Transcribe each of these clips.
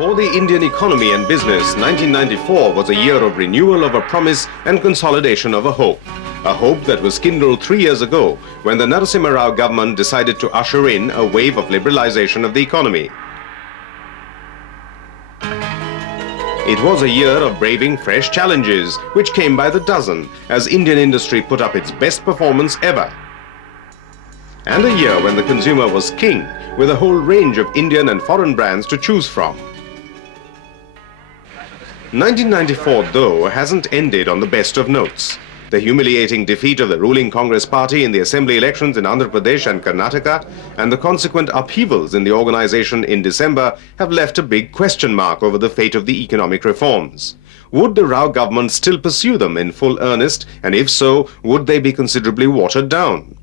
For the Indian economy and business, 1994 was a year of renewal of a promise and consolidation of a hope. A hope that was kindled 3 years ago when the Narasimha Rao government decided to usher in a wave of liberalization of the economy. It was a year of braving fresh challenges, which came by the dozen as Indian industry put up its best performance ever. And a year when the consumer was king, with a whole range of Indian and foreign brands to choose from. 1994, though, hasn't ended on the best of notes. The humiliating defeat of the ruling Congress party in the assembly elections in Andhra Pradesh and Karnataka and the consequent upheavals in the organization in December have left a big question mark over the fate of the economic reforms. Would the Rao government still pursue them in full earnest, and if so, would they be considerably watered down?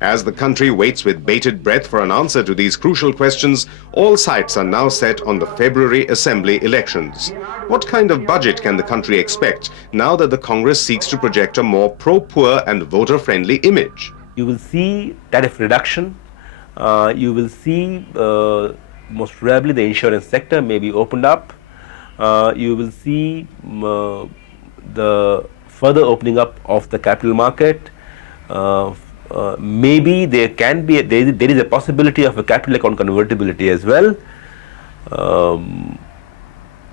As the country waits with bated breath for an answer to these crucial questions, all sights are now set on the February assembly elections. What kind of budget can the country expect now that the Congress seeks to project a more pro-poor and voter-friendly image? You will see tariff reduction. You will see most probably the insurance sector may be opened up. You will see the further opening up of the capital market. Maybe there is a possibility of a capital account convertibility as well.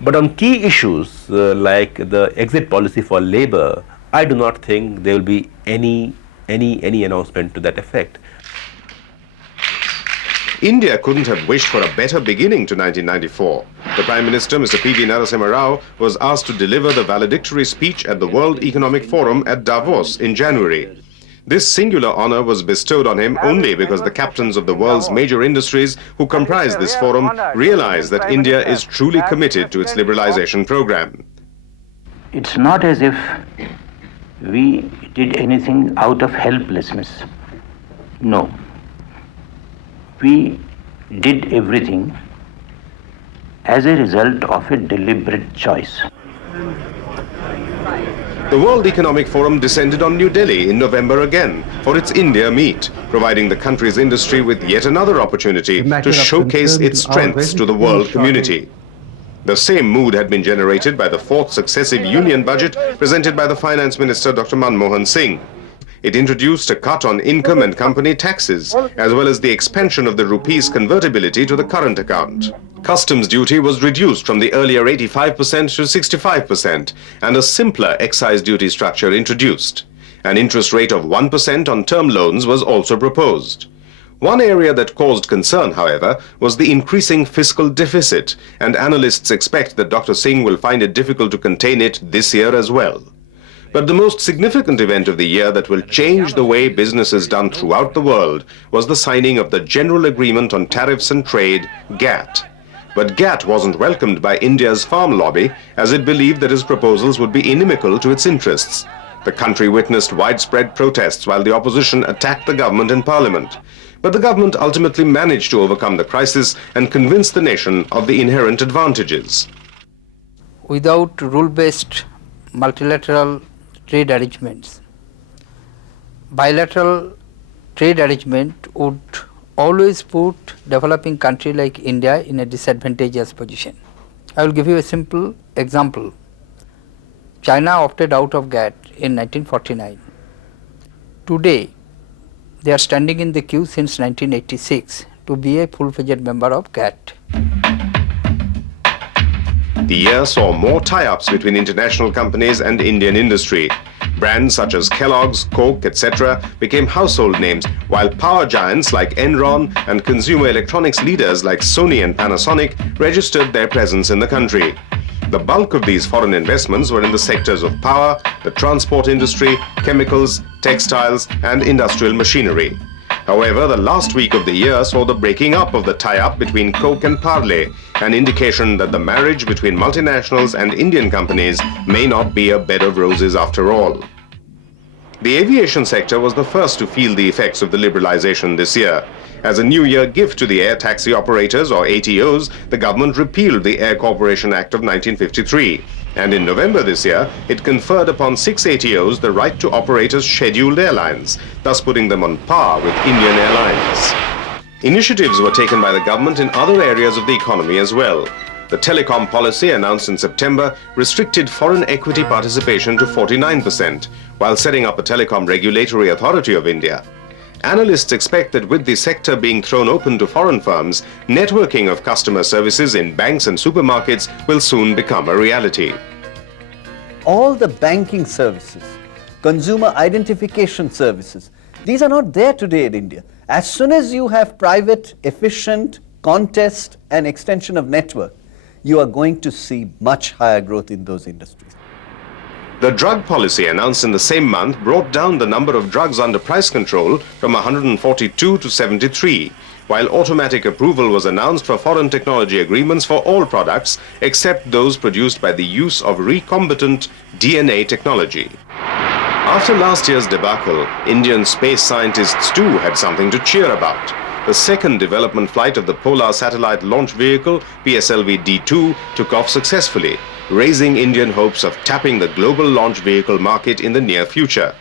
But on key issues like the exit policy for labor, I do not think there will be any announcement to that effect. India couldn't have wished for a better beginning to 1994. The Prime Minister, Mr. P.V. Narasimha Rao, was asked to deliver the valedictory speech at the World Economic Forum at Davos in January. This singular honor was bestowed on him only because the captains of the world's major industries who comprise this forum realize that India is truly committed to its liberalization program. It's not as if we did anything out of helplessness. No. We did everything as a result of a deliberate choice. The World Economic Forum descended on New Delhi in November again for its India meet, providing the country's industry with yet another opportunity to showcase its strengths to the world community. The same mood had been generated by the fourth successive union budget presented by the Finance Minister Dr. Manmohan Singh. It introduced a cut on income and company taxes, as well as the expansion of the rupee's convertibility to the current account. Customs duty was reduced from the earlier 85% to 65%, and a simpler excise duty structure introduced. An interest rate of 1% on term loans was also proposed. One area that caused concern, however, was the increasing fiscal deficit, and analysts expect that Dr. Singh will find it difficult to contain it this year as well. But the most significant event of the year that will change the way business is done throughout the world was the signing of the General Agreement on Tariffs and Trade, GATT. But GATT wasn't welcomed by India's farm lobby, as it believed that its proposals would be inimical to its interests. The country witnessed widespread protests while the opposition attacked the government in parliament. But the government ultimately managed to overcome the crisis and convince the nation of the inherent advantages. Without rule-based multilateral trade arrangements, bilateral trade arrangement would always put developing country like India in a disadvantageous position. I will give you a simple example. China opted out of GATT in 1949. Today, they are standing in the queue since 1986 to be a full-fledged member of GATT. The year saw more tie-ups between international companies and Indian industry. Brands such as Kellogg's, Coke, etc. became household names, while power giants like Enron and consumer electronics leaders like Sony and Panasonic registered their presence in the country. The bulk of these foreign investments were in the sectors of power, the transport industry, chemicals, textiles, and industrial machinery. However, the last week of the year saw the breaking up of the tie-up between Coke and Parle, an indication that the marriage between multinationals and Indian companies may not be a bed of roses after all. The aviation sector was the first to feel the effects of the liberalization this year. As a New Year gift to the air taxi operators, or ATOs, the government repealed the Air Corporation Act of 1953. And in November this year, it conferred upon 6 ATOs the right to operate as scheduled airlines, thus putting them on par with Indian Airlines. Initiatives were taken by the government in other areas of the economy as well. The telecom policy announced in September restricted foreign equity participation to 49%, while setting up a telecom regulatory authority of India. Analysts expect that with the sector being thrown open to foreign firms, networking of customer services in banks and supermarkets will soon become a reality. All the banking services, consumer identification services, these are not there today in India. As soon as you have private, efficient, contest and extension of network, you are going to see much higher growth in those industries. The drug policy announced in the same month brought down the number of drugs under price control from 142 to 73, while automatic approval was announced for foreign technology agreements for all products except those produced by the use of recombinant DNA technology. After last year's debacle, Indian space scientists too had something to cheer about. The second development flight of the Polar Satellite Launch Vehicle, PSLV-D2, took off successfully, raising Indian hopes of tapping the global launch vehicle market in the near future.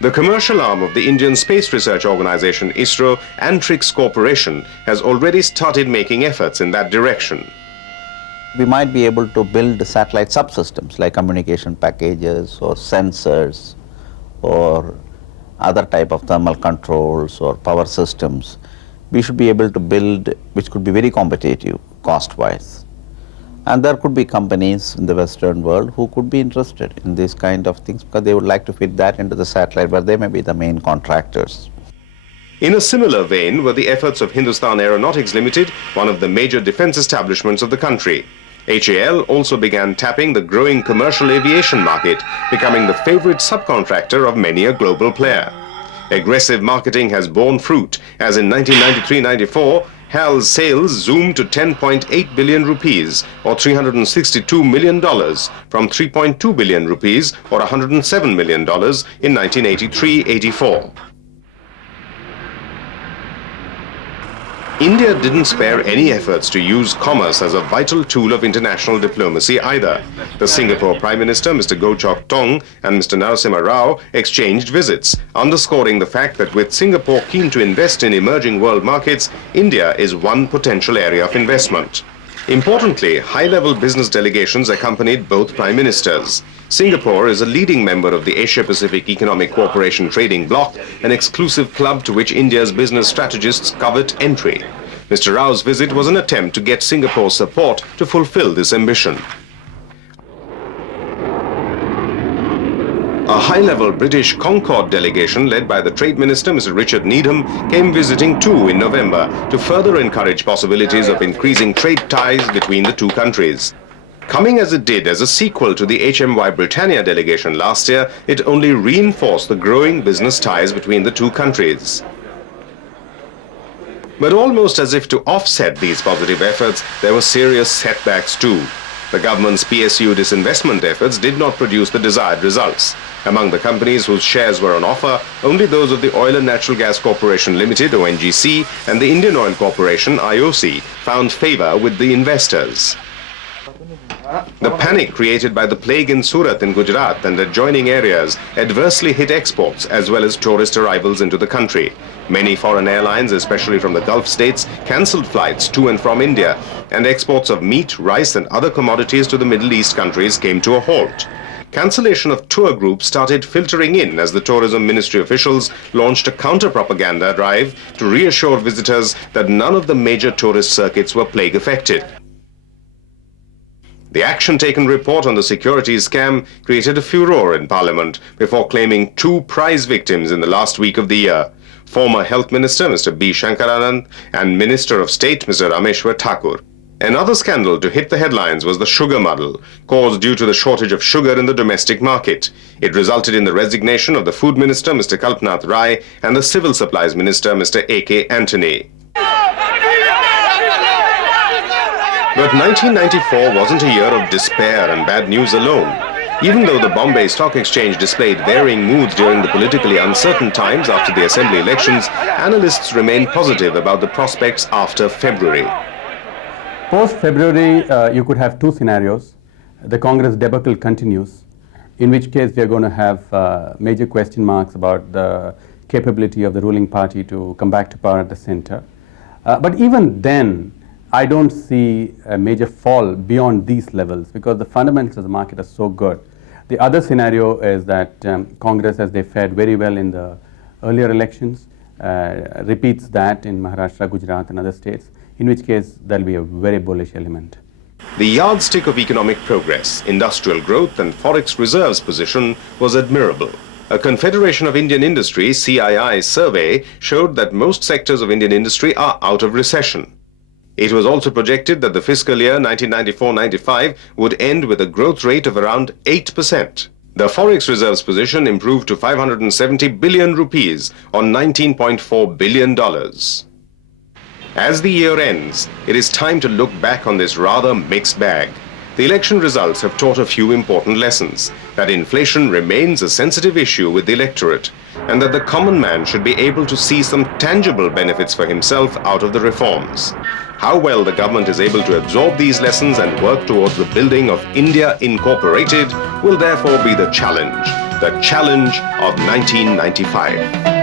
The commercial arm of the Indian Space Research Organization, ISRO, Antrix Corporation, has already started making efforts in that direction. We might be able to build satellite subsystems like communication packages or sensors or other type of thermal controls or power systems. We should be able to build which could be very competitive cost-wise. And there could be companies in the Western world who could be interested in these kind of things because they would like to fit that into the satellite where they may be the main contractors. In a similar vein were the efforts of Hindustan Aeronautics Limited, one of the major defense establishments of the country. HAL also began tapping the growing commercial aviation market, becoming the favorite subcontractor of many a global player. Aggressive marketing has borne fruit, as in 1993-94, HAL's sales zoomed to 10.8 billion rupees, or $362 million, from 3.2 billion rupees, or $107 million, in 1983-84. India didn't spare any efforts to use commerce as a vital tool of international diplomacy either. The Singapore Prime Minister, Mr. Goh Chok Tong, and Mr. Narasimha Rao exchanged visits, underscoring the fact that with Singapore keen to invest in emerging world markets, India is one potential area of investment. Importantly, high-level business delegations accompanied both prime ministers. Singapore is a leading member of the Asia-Pacific Economic Cooperation Trading Bloc, an exclusive club to which India's business strategists covet entry. Mr. Rao's visit was an attempt to get Singapore's support to fulfill this ambition. A high-level British Concord delegation led by the Trade Minister, Mr. Richard Needham, came visiting too in November to further encourage possibilities of increasing trade ties between the two countries. Coming as it did as a sequel to the HMY Britannia delegation last year, it only reinforced the growing business ties between the two countries. But almost as if to offset these positive efforts, there were serious setbacks too. The government's PSU disinvestment efforts did not produce the desired results. Among the companies whose shares were on offer, only those of the Oil and Natural Gas Corporation Limited, ONGC, and the Indian Oil Corporation, IOC, found favor with the investors. The panic created by the plague in Surat in Gujarat and adjoining areas adversely hit exports as well as tourist arrivals into the country. Many foreign airlines, especially from the Gulf states, cancelled flights to and from India, and exports of meat, rice and other commodities to the Middle East countries came to a halt. Cancellation of tour groups started filtering in as the Tourism Ministry officials launched a counter-propaganda drive to reassure visitors that none of the major tourist circuits were plague affected. The Action Taken report on the securities scam created a furore in Parliament before claiming 2 prize victims in the last week of the year. Former Health Minister Mr. B. Shankaranand and Minister of State Mr. Rameshwar Thakur. Another scandal to hit the headlines was the sugar muddle, caused due to the shortage of sugar in the domestic market. It resulted in the resignation of the Food Minister Mr. Kalpanath Rai and the Civil Supplies Minister Mr. A.K. Antony. But 1994 wasn't a year of despair and bad news alone. Even though the Bombay Stock Exchange displayed varying moods during the politically uncertain times after the assembly elections, analysts remained positive about the prospects after February. Post-February, you could have 2 scenarios. The Congress debacle continues, in which case we are going to have major question marks about the capability of the ruling party to come back to power at the center. But even then, I don't see a major fall beyond these levels because the fundamentals of the market are so good. The other scenario is that Congress, as they fared very well in the earlier elections, repeats that in Maharashtra, Gujarat and other states, in which case there will be a very bullish element. The yardstick of economic progress, industrial growth and forex reserves position was admirable. A Confederation of Indian Industry CII survey showed that most sectors of Indian industry are out of recession. It was also projected that the fiscal year 1994-95 would end with a growth rate of around 8%. The forex reserves position improved to 570 billion rupees or $19.4 billion. As the year ends, it is time to look back on this rather mixed bag. The election results have taught a few important lessons: that inflation remains a sensitive issue with the electorate, and that the common man should be able to see some tangible benefits for himself out of the reforms. How well the government is able to absorb these lessons and work towards the building of India Incorporated will therefore be the challenge of 1995.